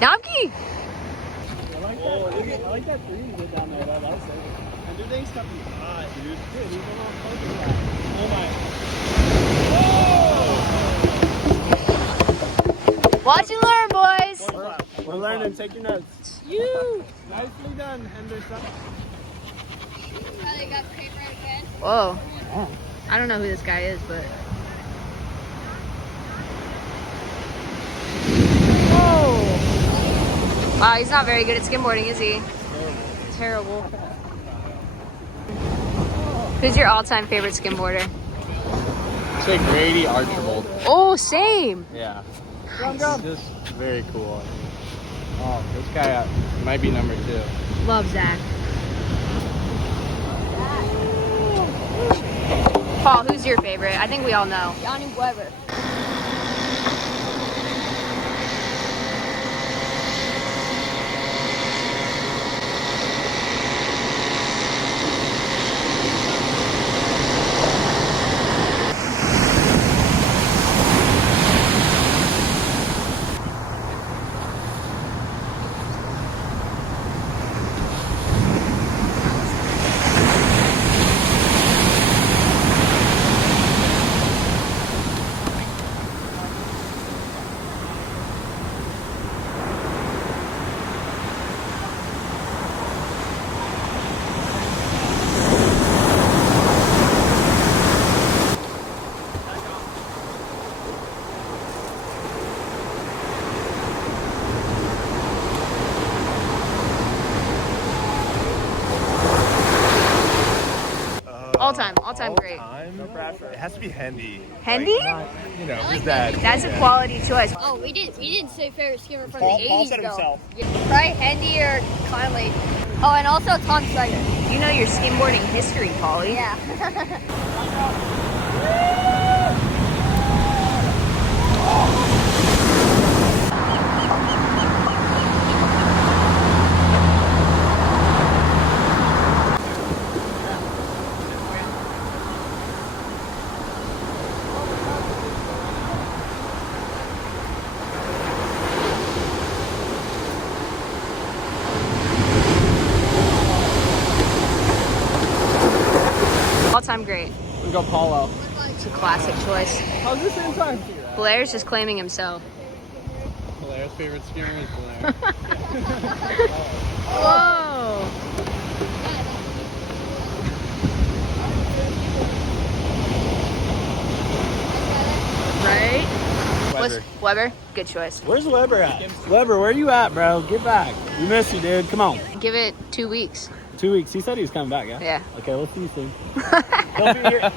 Namki! I like that green you did down there. That Aliso. And dude, they stuff is hot, dude. Dude, he's a little closer to that. Oh my. Watch and learn, boys! We're learning. Take your notes. You! Nicely done, Henderson. They got paper and pen. Whoa. I don't know who this guy is, but... Whoa! Wow, he's not very good at skimboarding, is he? Terrible. Who's your all-time favorite skimboarder? I'd say Grady Archibald. Oh, same! Yeah. He's just very cool. Oh, this guy might be number 2. Love Zach. Paul, who's your favorite? I think we all know. Johnny Weber. All-time great. No pressure. It has to be Hendy. Hendy? Like, you know, his dad. That's a quality choice. Oh, we didn't say favorite skimmer from Paul the 80s said though. himself. Right? Hendy or Conley? Oh, and also Tom Schreider. You know your skimboarding history, Polly. Yeah. All-time great. We go Paulo. It's a classic choice. How's the same time? Blair's just claiming himself. Blair's favorite skimmer is Blair. Whoa! Right? Weber. Weber? Good choice. Where's Weber at? Weber, where you at, bro? Get back. We miss you, dude. Come on. Give it 2 weeks. 2 weeks. He said he was coming back, yeah? Yeah. Okay, we'll see you soon. He'll be here.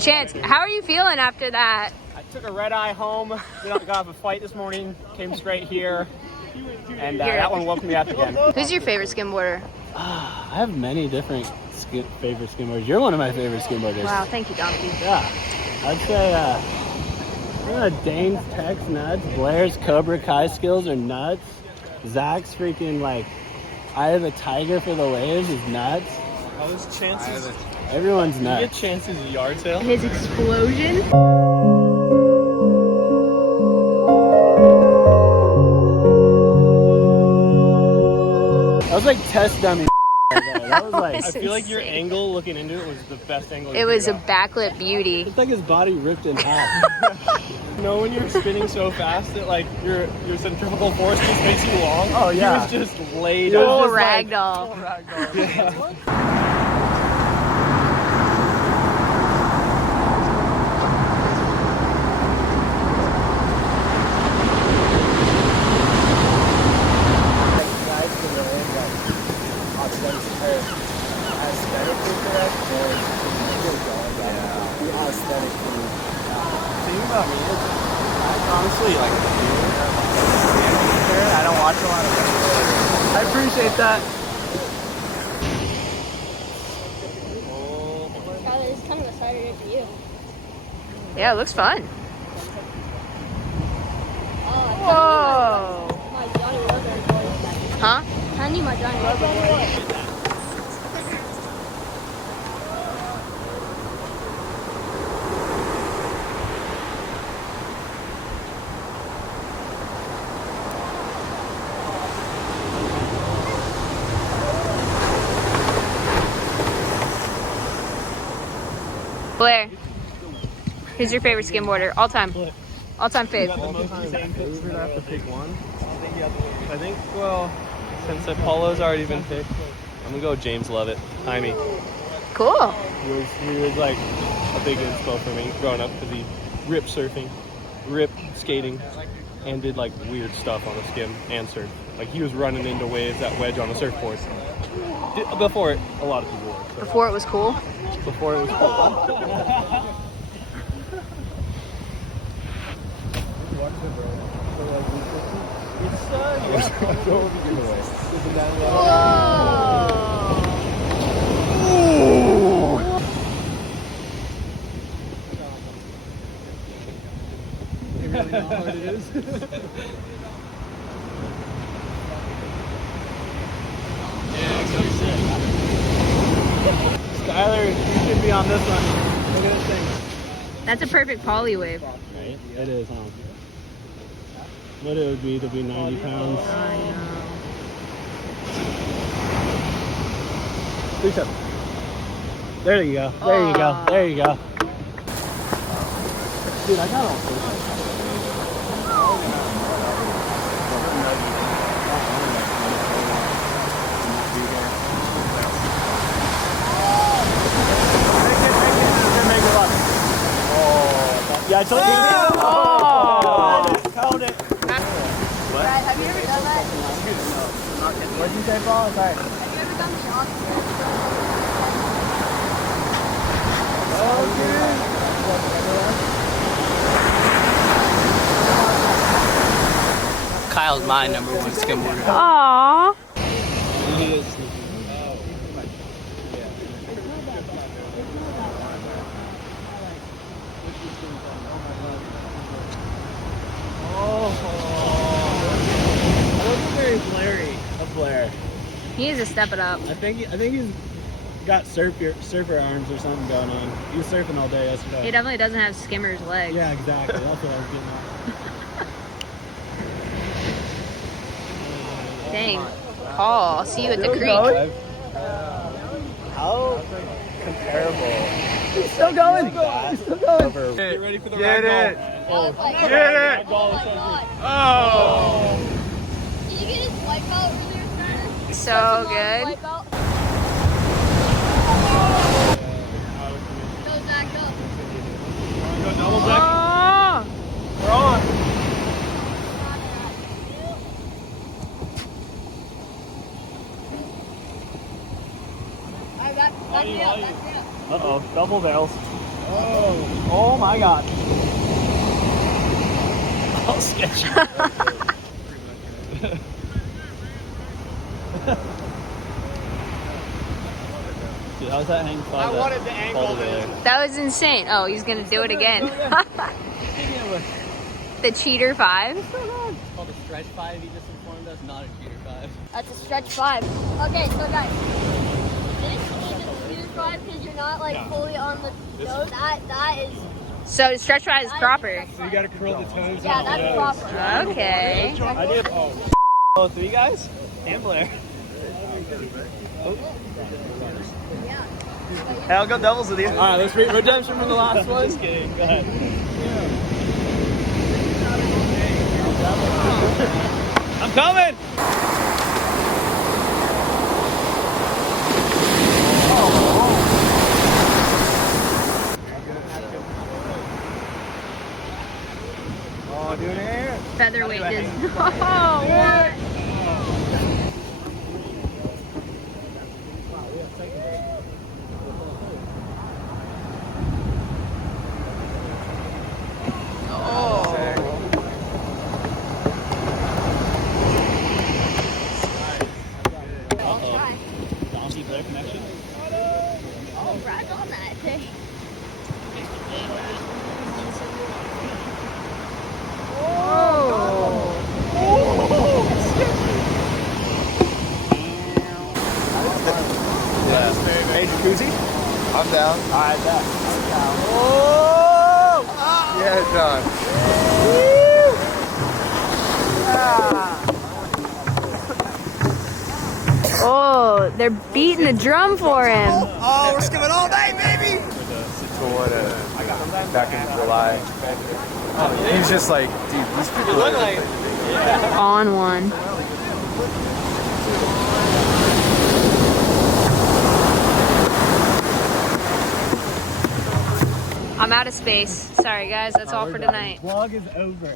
Chance, how are you feeling after that? I took a red eye home. We got off a flight this morning. Came straight here. And that one woke me up again. Who's your favorite skimboarder? I have many different favorite skimboarders. You're one of my favorite skimboarders. Wow, thank you, Donkey. Yeah. I'd say Dane's Tech's nuts. Blair's Cobra Kai skills are nuts. Zach's freaking like Eye of the Tiger for the waves is nuts. All his chances. Everyone's You nuts. get chances yard sale. His explosion. That was like test dummy. That was like. That's I feel like your insane. angle looking into it was the best angle. It was a backlit beauty. It's like his body ripped in half. You know when you're spinning so fast that like your centrifugal force just makes you long? Oh, yeah. He was just laid Full out. Full ragdoll. Honestly, like, I don't watch a lot of it. I appreciate that. Tyler, it's kind of a Saturday for you. Yeah, it looks fun. Oh, Whoa. my Johnny Rubber voice. Huh? I need my Johnny Rubber voice. Blair, who's your favorite skimboarder? All time. All time fave. I have to pick one. I think, well, since Apollo's already been picked, I'm gonna go James Lovett. Jaime. Cool. He was like a big inspo for me growing up because he ripped surfing, ripped skating, and did like weird stuff on a skim and surf. Like he was running into waves that wedge on a surfboard. Before a lot of people were. So. Before it was cool. Before it was cool. You really know how hard it is? Skylar, you should be on this one. Look at this thing. That's a perfect poly wave. Right? It is, huh? What it would be to be 90 pounds. I know. 37. There you go. There you go. There you go. Dude, I got all sorts of yeah, I told you. Held it. Brad, have you ever done that? What did you say, Paul? Sorry. Have you ever done the honest? Kyle's my number one skimboarder. Aww. He is. Very Blairy of Blair. He needs to step it up. I think he's got surfer arms or something going on. He was surfing all day yesterday. He definitely doesn't have skimmer's legs. Yeah, exactly. That's what I was getting at. Dang. Paul, I'll see you at the creek. How comparable. He's still going. He's still going. Get ready for the Get ragdoll. it. Oh, Get it! oh my god. Oh! Did you get his wipeout earlier? So good. Wipeout. Go, Zach, go. Go double deck. Oh. We're on. Alright, back me up, back me up. Uh-oh. Double barrels. Oh my god. Oh, sketchy. Dude, how's that hang I wanted the angle, man. That was insane. Oh, he's gonna do it again. The cheater 5. It's called a stretch 5. He just informed us, not a cheater 5. That's a stretch 5. Okay, so guys, this is a cheater 5 because you're not like fully on the nose. That is. So stretch 5 is proper. So you gotta curl the toes. Yeah, that's proper. Okay. I did. Oh, 3 guys? And Blair. Hey, I'll go doubles with you. All right, let's read redemption from the last one. Just kidding. Go ahead. I'm coming. Oh, dude, here. Featherweight did. Oh, what? Donkey Blair connection. Oh, right on that thing. Hey, jacuzzi? I'm down. All right, that. Yeah, John. Oh, they're beating the drum for him. Oh, we're skimming all day, baby! Back in July. He's just like, dude, these people are On one. I'm out of space. Sorry guys, that's all for tonight. Vlog is over.